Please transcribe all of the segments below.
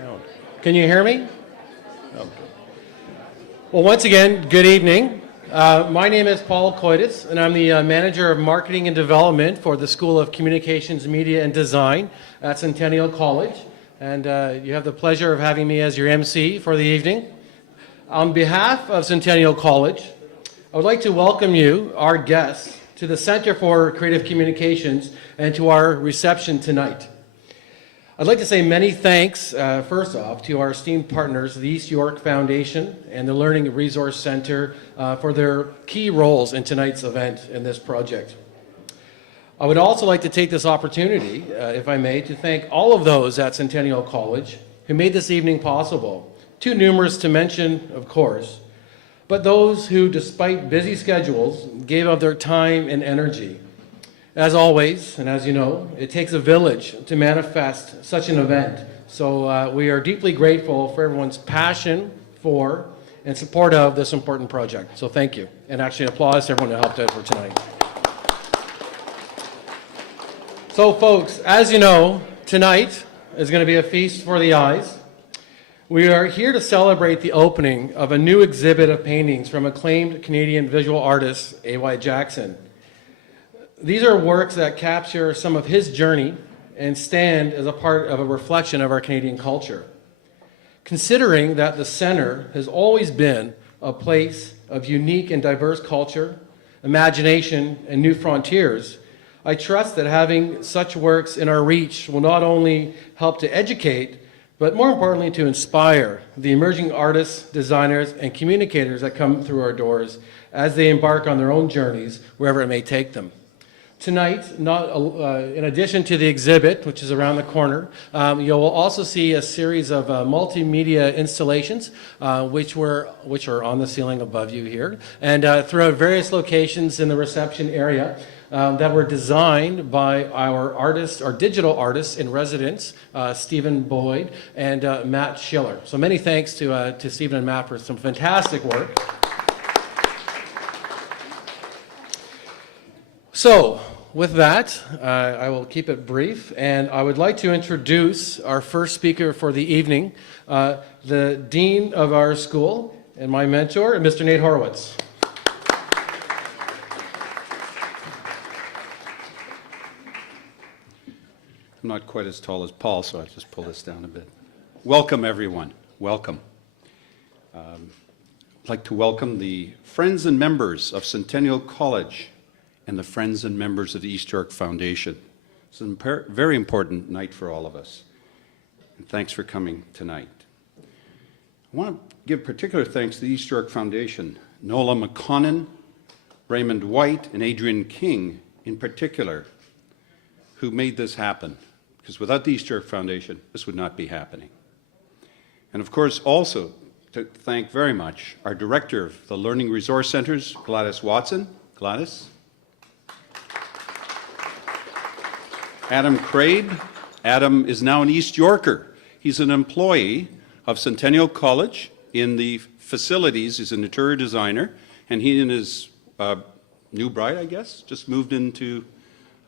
sound. Can you hear me? Okay. Well, once again, good evening. My name is Paul Koidis, and I'm the Manager of Marketing and Development for the School of Communications, Media, and Design at Centennial College. And you have the pleasure of having me as your MC for the evening. On behalf of Centennial College, I would like to welcome you, our guests, to the Center for Creative Communications and to our reception tonight. I'd like to say many thanks, first off, to our esteemed partners, the East York Foundation and the Learning Resource Center, for their key roles in tonight's event in this project. I would also like to take this opportunity, if I may, to thank all of those at Centennial College who made this evening possible. Too numerous to mention, of course, but those who, despite busy schedules, gave of their time and energy. As always, and as you know, it takes a village to manifest such an event. So we are deeply grateful for everyone's passion for and support of this important project. So thank you. And actually applause to everyone who helped out for tonight. So folks, as you know, tonight is going to be a feast for the eyes. We are here to celebrate the opening of a new exhibit of paintings from acclaimed Canadian visual artist A.Y. Jackson. These are works that capture some of his journey and stand as a part of a reflection of our Canadian culture. Considering that the center has always been a place of unique and diverse culture, imagination, and new frontiers, I trust that having such works in our reach will not only help to educate, but more importantly to inspire the emerging artists, designers, and communicators that come through our doors as they embark on their own journeys, wherever it may take them. Tonight, in addition to the exhibit, which is around the corner, you will also see a series of multimedia installations, which are on the ceiling above you here, and throughout various locations in the reception area that were designed by our digital artists in residence, Stephen Boyd and Matt Schiller. So many thanks to Stephen and Matt for some fantastic work. So, with that, I will keep it brief, and I would like to introduce our first speaker for the evening, the Dean of our school and my mentor, Mr. Nate Horowitz. I'm not quite as tall as Paul, so I'll just pull this down a bit. Welcome, everyone. Welcome. I'd like to welcome the friends and members of Centennial College and the friends and members of the East York Foundation. It's a very important night for all of us. And thanks for coming tonight. I want to give particular thanks to the East York Foundation, Nola McConnan, Raymond White, and Adrian King in particular, who made this happen. Because without the East York Foundation, this would not be happening. And of course, also to thank very much our Director of the Learning Resource Centers, Gladys Watson. Gladys. Adam Craig. Adam is now an East Yorker. He's an employee of Centennial College in the facilities. He's an interior designer, and he and his new bride, I guess, just moved into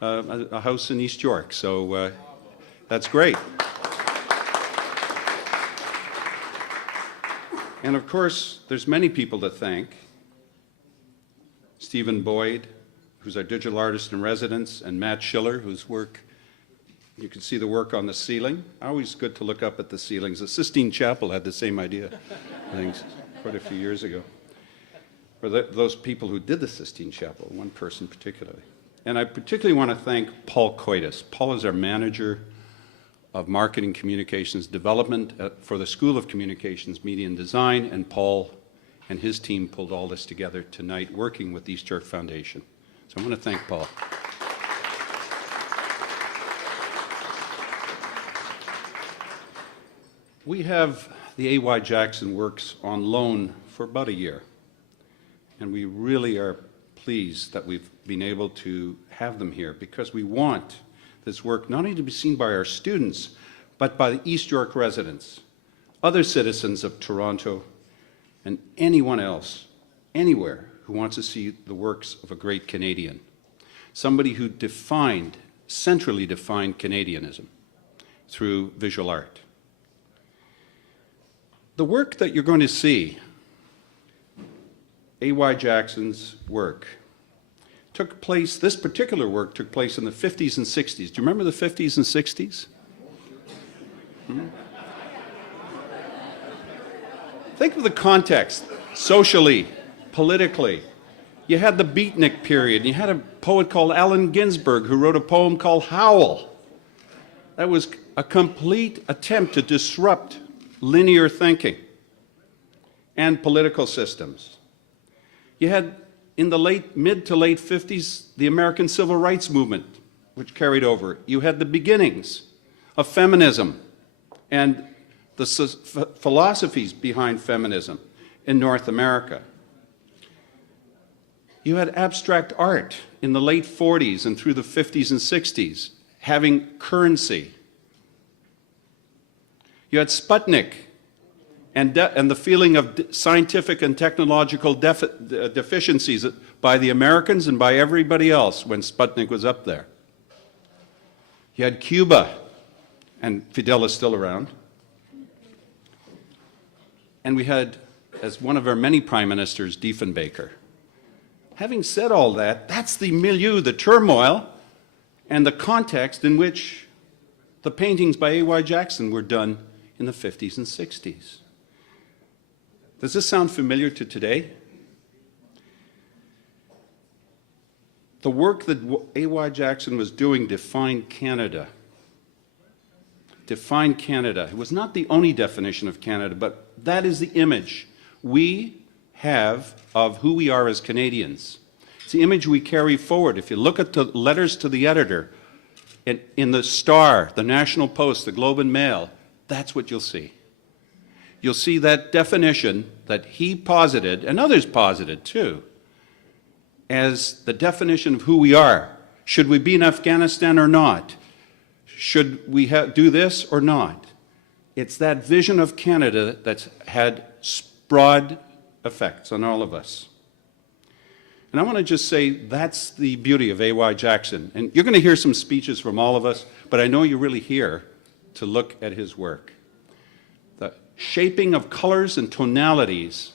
a house in East York. So that's great. And of course, there's many people to thank. Stephen Boyd, who's our digital artist in residence, and Matt Schiller, whose work, you can see the work on the ceiling. Always good to look up at the ceilings. The Sistine Chapel had the same idea, I think, quite a few years ago. Or those people who did the Sistine Chapel, one person particularly. And I particularly want to thank Paul Koidis. Paul is our manager of marketing communications development for the School of Communications, Media and Design, and Paul and his team pulled all this together tonight working with the East York Foundation. So I want to thank Paul. We have the A.Y. Jackson works on loan for about a year, and we really are pleased that we've been able to have them here because we want this work not only to be seen by our students, but by the East York residents, other citizens of Toronto, and anyone else, anywhere, who wants to see the works of a great Canadian. Somebody who centrally defined Canadianism through visual art. The work that you're going to see, A.Y. Jackson's work, took place, this particular work took place in the 50s and 60s. Do you remember the 50s and 60s? Think of the context, socially, politically. You had the beatnik period. You had a poet called Allen Ginsberg who wrote a poem called Howl. That was a complete attempt to disrupt linear thinking and political systems. You had, in the mid to late 50s, the American Civil Rights Movement, which carried over. You had the beginnings of feminism and the philosophies behind feminism in North America. You had abstract art in the late 40s and through the 50s and 60s, having currency. You had Sputnik and the feeling of scientific and technological deficiencies by the Americans and by everybody else when Sputnik was up there. You had Cuba, and Fidel is still around. And we had, as one of our many prime ministers, Diefenbaker. Having said all that, that's the milieu, the turmoil, and the context in which the paintings by A.Y. Jackson were done in the 50s and 60s. Does this sound familiar to today? The work that A.Y. Jackson was doing defined Canada. Defined Canada. It was not the only definition of Canada, but that is the image we have of who we are as Canadians. It's the image we carry forward. If you look at the letters to the editor in the Star, the National Post, the Globe and Mail, that's what you'll see. You'll see that definition that he posited, and others posited too, as the definition of who we are. Should we be in Afghanistan or not? Should we do this or not? It's that vision of Canada that's had broad effects on all of us. And I want to just say that's the beauty of A.Y. Jackson. And you're going to hear some speeches from all of us, but I know you're really here to look at his work. The shaping of colors and tonalities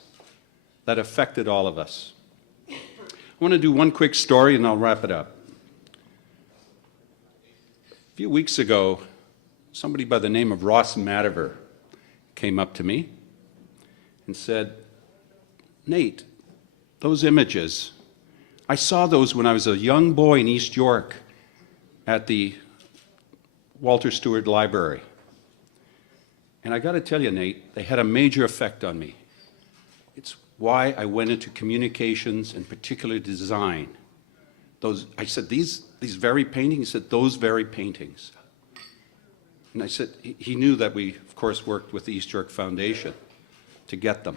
that affected all of us. I want to do one quick story and I'll wrap it up. A few weeks ago, somebody by the name of Ross Madiver came up to me and said, Nate, those images, I saw those when I was a young boy in East York at the Stewart Library. And I got to tell you, Nate, they had a major effect on me. It's why I went into communications and particularly design. I said, these very paintings? He said, those very paintings. And I said, he knew that we, of course, worked with the East York Foundation to get them.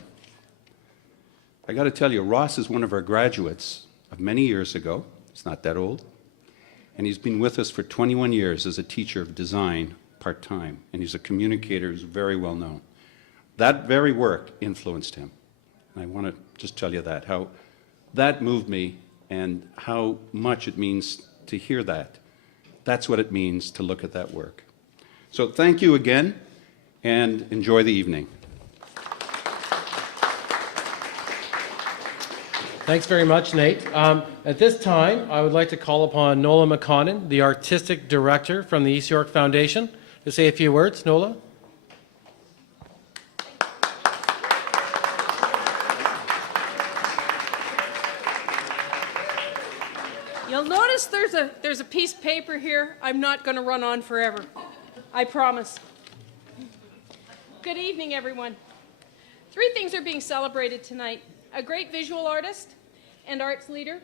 I got to tell you, Ross is one of our graduates of many years ago. He's not that old. And he's been with us for 21 years as a teacher of design part-time. And he's a communicator who's very well known. That very work influenced him. And I want to just tell you that, how that moved me and how much it means to hear that. That's what it means to look at that work. So thank you again, and enjoy the evening. Thanks very much, Nate. At this time, I would like to call upon Nola McConnan, the Artistic Director from the East York Foundation, to say a few words. Nola? You'll notice there's a piece of paper here. I'm not going to run on forever. I promise. Good evening, everyone. 3 things are being celebrated tonight. A great visual artist and arts leader,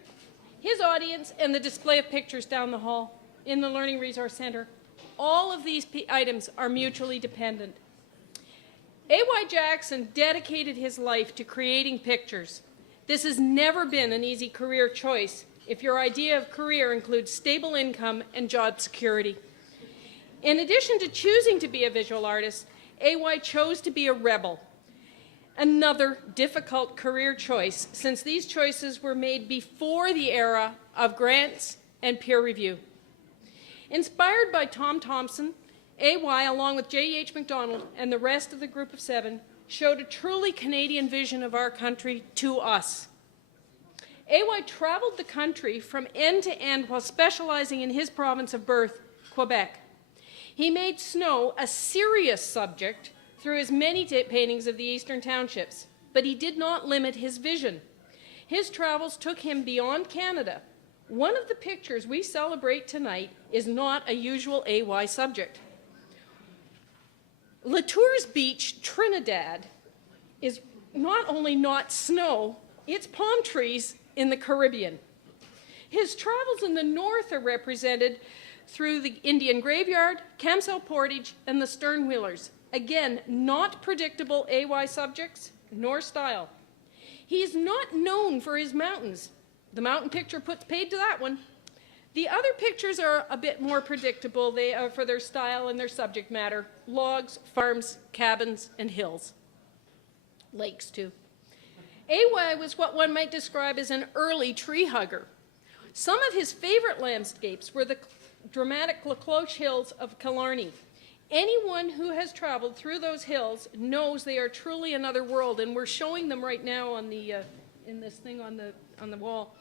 his audience, and the display of pictures down the hall in the Learning Resource Center. All of these items are mutually dependent. A.Y. Jackson dedicated his life to creating pictures. This has never been an easy career choice if your idea of career includes stable income and job security. In addition to choosing to be a visual artist, A.Y. chose to be a rebel. Another difficult career choice, since these choices were made before the era of grants and peer review. Inspired by Tom Thompson AY, along with J.H. MacDonald and the rest of the group of 7, showed a truly Canadian vision of our country to us. AY traveled the country from end to end while specializing in his province of birth, Quebec. He made snow a serious subject through his many paintings of the Eastern Townships, but he did not limit his vision. His travels took him beyond Canada. One of the pictures we celebrate tonight is not a usual AY subject. Latour's Beach, Trinidad, is not only not snow, it's palm trees in the Caribbean. His travels in the north are represented through the Indian Graveyard, Camsell Portage, and the Sternwheelers. Again, not predictable AY subjects, nor style. He is not known for his mountains. The mountain picture puts paid to that one. The other pictures are a bit more predictable. They are for their style and their subject matter. Logs, farms, cabins, and hills. Lakes, too. AY was what one might describe as an early tree hugger. Some of his favorite landscapes were the dramatic La Cloche Hills of Killarney. Anyone who has traveled through those hills knows they are truly another world, and we're showing them right now on the in this thing on the wall.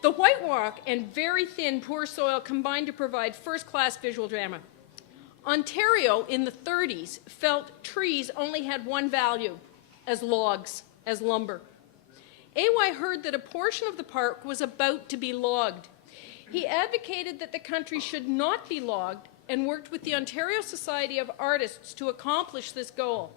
The white rock and very thin, poor soil combined to provide first-class visual drama. Ontario in the 30s felt trees only had one value, as logs, as lumber. AY heard that a portion of the park was about to be logged. He advocated that the country should not be logged and worked with the Ontario Society of Artists to accomplish this goal.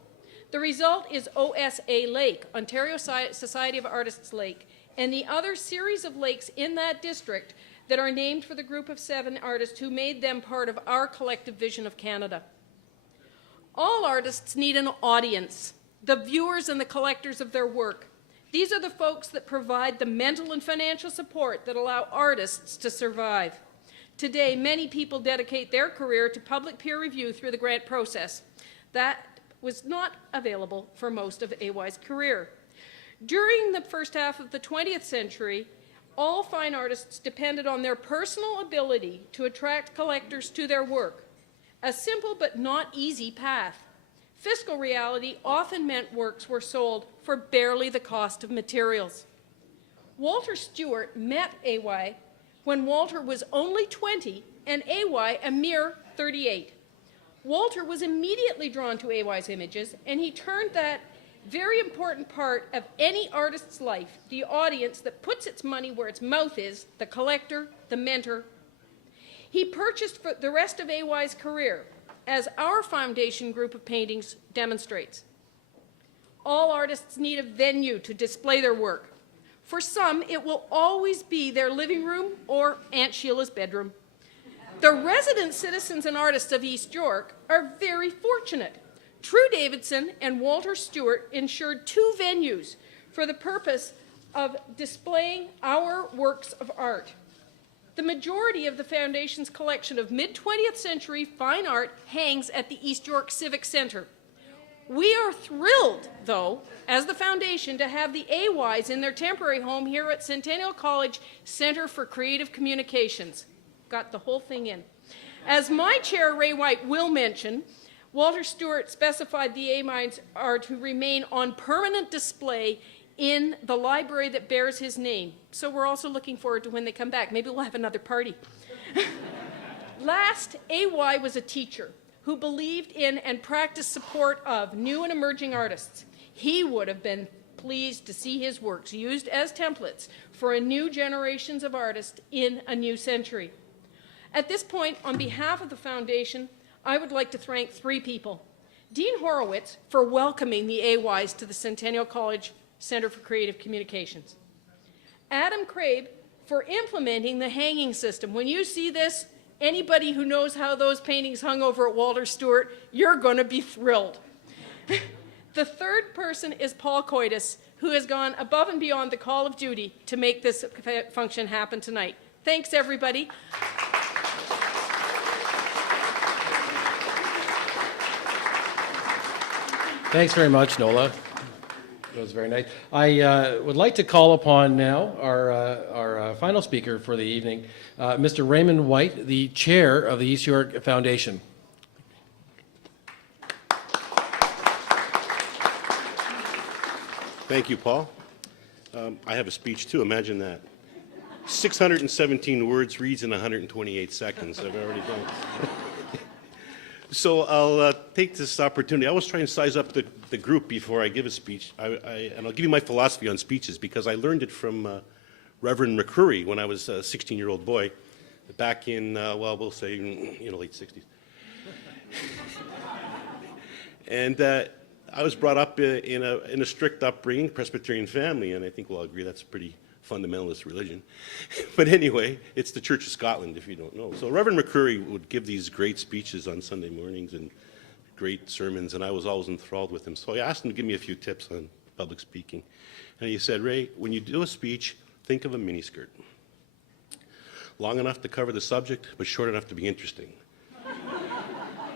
The result is OSA Lake, Ontario Society of Artists Lake, and the other series of lakes in that district that are named for the group of 7 artists who made them part of our collective vision of Canada. All artists need an audience, the viewers and the collectors of their work. These are the folks that provide the mental and financial support that allow artists to survive. Today, many people dedicate their career to public peer review through the grant process. That was not available for most of AY's career. During the first half of the 20th century, all fine artists depended on their personal ability to attract collectors to their work. A simple but not easy path. Fiscal reality often meant works were sold for barely the cost of materials. Walter Stewart met AY when Walter was only 20 and AY a mere 38. Walter was immediately drawn to AY's images, and he turned that very important part of any artist's life, the audience that puts its money where its mouth is, the collector, the mentor. He purchased for the rest of AY's career, as our foundation group of paintings demonstrates. All artists need a venue to display their work. For some, it will always be their living room or Aunt Sheila's bedroom. The resident citizens and artists of East York are very fortunate. True Davidson and Walter Stewart ensured 2 venues for the purpose of displaying our works of art. The majority of the Foundation's collection of mid-20th century fine art hangs at the East York Civic Centre. We are thrilled, though, as the Foundation, to have the AYs in their temporary home here at Centennial College Centre for Creative Communications. Got the whole thing in. As my chair, Ray White, will mention, Walter Stewart specified the AYs are to remain on permanent display in the library that bears his name. So we're also looking forward to when they come back. Maybe we'll have another party. Last, AY was a teacher who believed in and practiced support of new and emerging artists. He would have been pleased to see his works used as templates for a new generations of artists in a new century. At this point, on behalf of the Foundation, I would like to thank 3 people. Dean Horowitz for welcoming the AYs to the Centennial College Centre for Creative Communications. Adam Crabe for implementing the hanging system. When you see this, anybody who knows how those paintings hung over at Walter Stewart, you're going to be thrilled. The third person is Paul Koidis, who has gone above and beyond the call of duty to make this function happen tonight. Thanks, everybody. Thanks very much, Nola. That was very nice. I would like to call upon now our final speaker for the evening, Mr. Raymond White, the chair of the East York Foundation. Thank you, Paul. I have a speech too, imagine that. 617 words, reads in 128 seconds. I've already done. So I'll take this opportunity. I always try and size up the group before I give a speech. And I'll give you my philosophy on speeches because I learned it from Reverend McCurry when I was a 16-year-old boy back in, well, we'll say, late 60s. And I was brought up in a strict upbringing, Presbyterian family, and I think we'll all agree that's a pretty fundamentalist religion. But anyway, it's the Church of Scotland, if you don't know. So Reverend McCurry would give these great speeches on Sunday mornings and great sermons, and I was always enthralled with him. So I asked him to give me a few tips on public speaking. And he said, Ray, when you do a speech, think of a miniskirt. Long enough to cover the subject, but short enough to be interesting.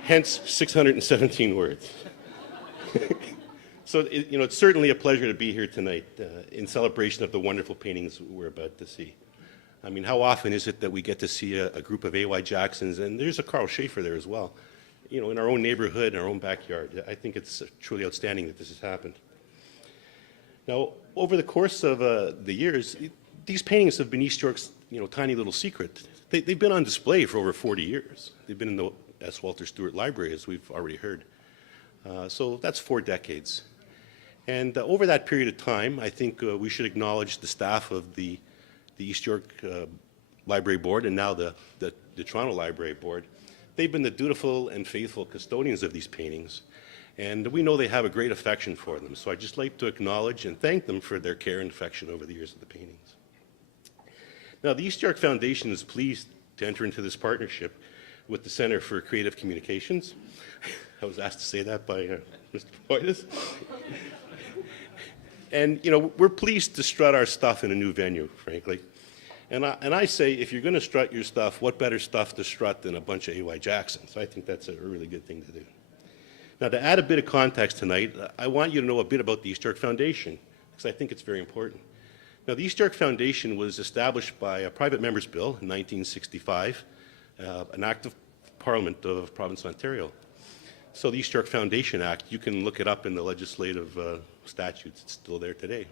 Hence, 617 words. So, it's certainly a pleasure to be here tonight in celebration of the wonderful paintings we're about to see. I mean, how often is it that we get to see a group of A.Y. Jacksons, and there's a Carl Schaefer there as well, in our own neighborhood, in our own backyard. I think it's truly outstanding that this has happened. Now, over the course of the years, these paintings have been East York's, tiny little secret. They've been on display for over 40 years. They've been in the S. Walter Stewart Library, as we've already heard. So that's 4 decades. And over that period of time, I think we should acknowledge the staff of the East York Library Board and now the Toronto Library Board. They've been the dutiful and faithful custodians of these paintings, and we know they have a great affection for them. So I'd just like to acknowledge and thank them for their care and affection over the years of the paintings. Now, the East York Foundation is pleased to enter into this partnership with the Center for Creative Communications. I was asked to say that by Mr. Koidis. And, we're pleased to strut our stuff in a new venue, frankly. And I say, if you're going to strut your stuff, what better stuff to strut than a bunch of A.Y. Jacksons? I think that's a really good thing to do. Now, to add a bit of context tonight, I want you to know a bit about the East York Foundation, because I think it's very important. Now, the East York Foundation was established by a private member's bill in 1965, an act of Parliament of Province of Ontario. So the East York Foundation Act, you can look it up in the legislative statutes. It's still there today.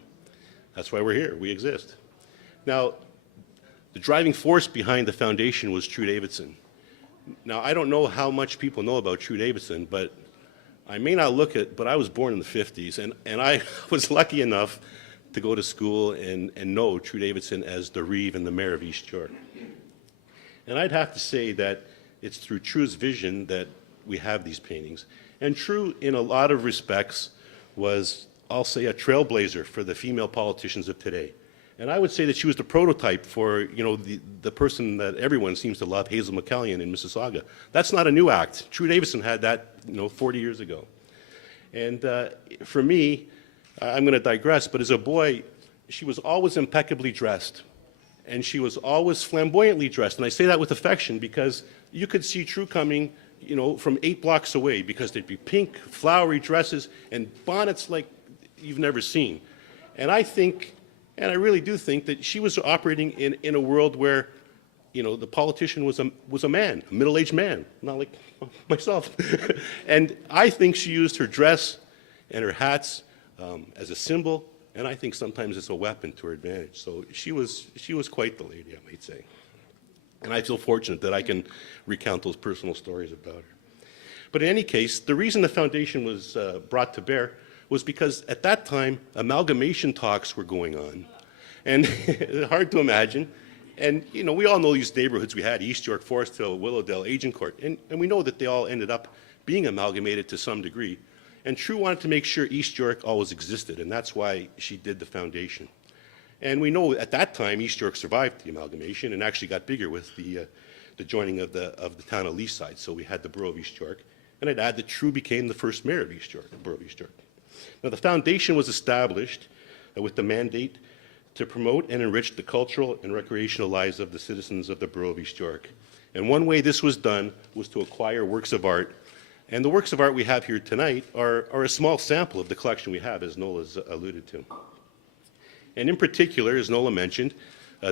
That's why we're here. We exist. Now, the driving force behind the foundation was True Davidson. Now, I don't know how much people know about True Davidson, but I may not look it, but I was born in the 50s, and I was lucky enough to go to school and know True Davidson as the Reeve and the Mayor of East York. And I'd have to say that it's through True's vision that we have these paintings. And True, in a lot of respects, was, I'll say, a trailblazer for the female politicians of today. And I would say that she was the prototype for, the person that everyone seems to love, Hazel McCallion in Mississauga. That's not a new act. True Davidson had that, 40 years ago. And for me, I'm going to digress, but as a boy, she was always impeccably dressed. And she was always flamboyantly dressed. And I say that with affection because you could see True coming from 8 blocks away because there'd be pink, flowery dresses and bonnets like you've never seen. And I think, and I really do think, that she was operating in a world where, the politician was a man, a middle-aged man, not like myself. And I think she used her dress and her hats as a symbol, and I think sometimes as a weapon to her advantage. So she was quite the lady, I might say. And I feel fortunate that I can recount those personal stories about her. But in any case, the reason the foundation was brought to bear was because at that time, amalgamation talks were going on. And hard to imagine. And, we all know these neighborhoods we had, East York, Forest Hill, Willowdale, Agincourt. And we know that they all ended up being amalgamated to some degree. And True wanted to make sure East York always existed, and that's why she did the foundation. And we know at that time East York survived the amalgamation and actually got bigger with the joining of the town of Leaside. So we had the borough of East York. And I'd add that True became the first mayor of East York, the borough of East York. Now the foundation was established with the mandate to promote and enrich the cultural and recreational lives of the citizens of the borough of East York. And one way this was done was to acquire works of art. And the works of art we have here tonight are a small sample of the collection we have, as Nola's alluded to. And in particular, as Nola mentioned,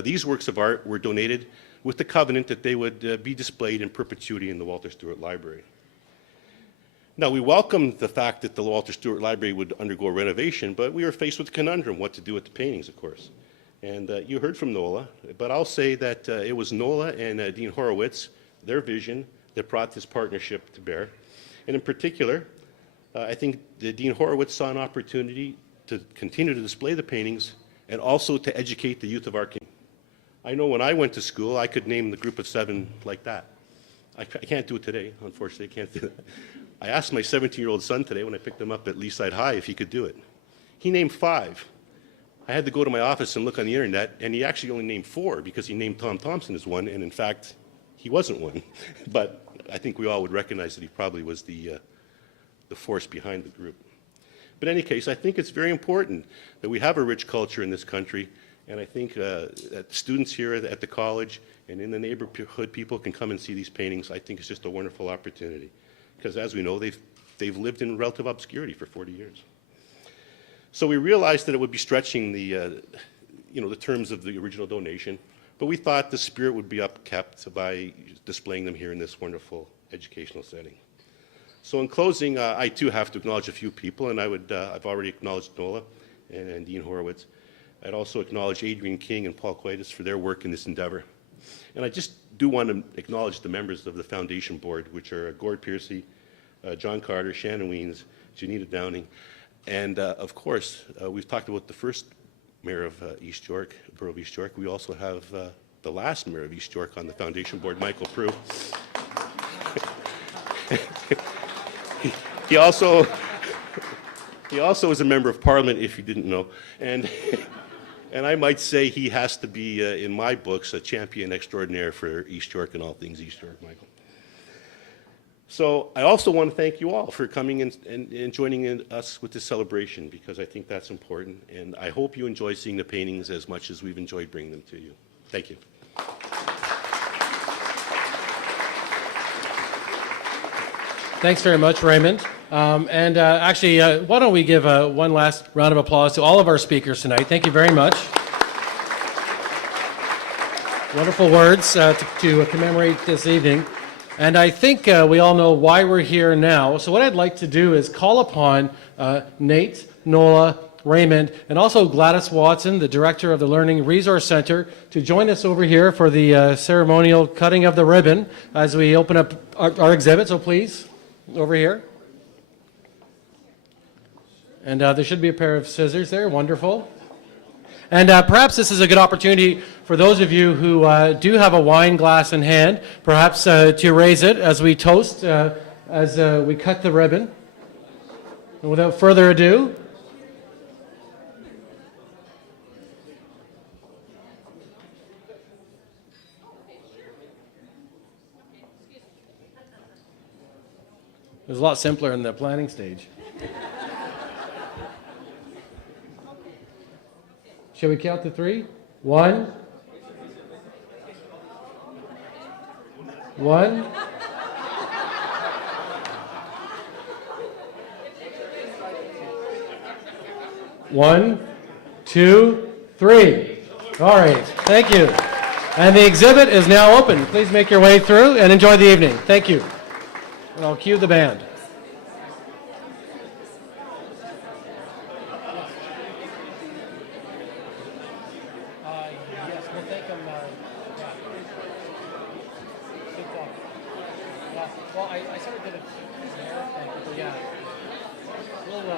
these works of art were donated with the covenant that they would be displayed in perpetuity in the Walter Stewart Library. Now, we welcomed the fact that the Walter Stewart Library would undergo a renovation, but we were faced with a conundrum, what to do with the paintings, of course. And you heard from Nola, but I'll say that it was Nola and Dean Horowitz, their vision, that brought this partnership to bear. And in particular, I think that Dean Horowitz saw an opportunity to continue to display the paintings and also to educate the youth of our community. I know when I went to school, I could name the group of 7 like that. I can't do it today, unfortunately, I can't do that. I asked my 17-year-old son today when I picked him up at Leaside High if he could do it. He named 5. I had to go to my office and look on the internet, and he actually only named 4 because he named Tom Thompson as one, and in fact, he wasn't one. But I think we all would recognize that he probably was the force behind the group. But in any case, I think it's very important that we have a rich culture in this country, and I think that students here at the college and in the neighborhood, people can come and see these paintings. I think it's just a wonderful opportunity, because as we know, they've lived in relative obscurity for 40 years. So we realized that it would be stretching the terms of the original donation, but we thought the spirit would be upkept by displaying them here in this wonderful educational setting. So in closing, I too have to acknowledge a few people, and I've already acknowledged Nola and Dean Horowitz. I'd also acknowledge Adrian King and Paul Koidis for their work in this endeavor. And I just do want to acknowledge the members of the foundation board, which are Gord Piercy, John Carter, Shannon Weens, Janita Downing, and of course, we've talked about the first mayor of East York, Borough of East York. We also have the last mayor of East York on the foundation board, Michael Prue. He also is a member of Parliament, if you didn't know, and I might say he has to be, in my books, a champion extraordinaire for East York and all things East York, Michael. So I also want to thank you all for coming and joining us with this celebration, because I think that's important, and I hope you enjoy seeing the paintings as much as we've enjoyed bringing them to you. Thank you. Thanks very much, Raymond. Actually, why don't we give one last round of applause to all of our speakers tonight. Thank you very much. Wonderful words to commemorate this evening. And I think we all know why we're here now. So what I'd like to do is call upon Nate, Nola, Raymond, and also Gladys Watson, the director of the Learning Resource Center, to join us over here for the ceremonial cutting of the ribbon as we open up our exhibit. So please, over here. And there should be a pair of scissors there. Wonderful. And perhaps this is a good opportunity for those of you who do have a wine glass in hand, perhaps to raise it as we toast, as we cut the ribbon. And without further ado, it was a lot simpler in the planning stage. Shall we count to 3? 1. 1. 1, 2, 3. All right, thank you. And the exhibit is now open. Please make your way through and enjoy the evening. Thank you. And I'll cue the band. Yes, we'll take them. Good talk. Well, I sort of did it there. Yeah.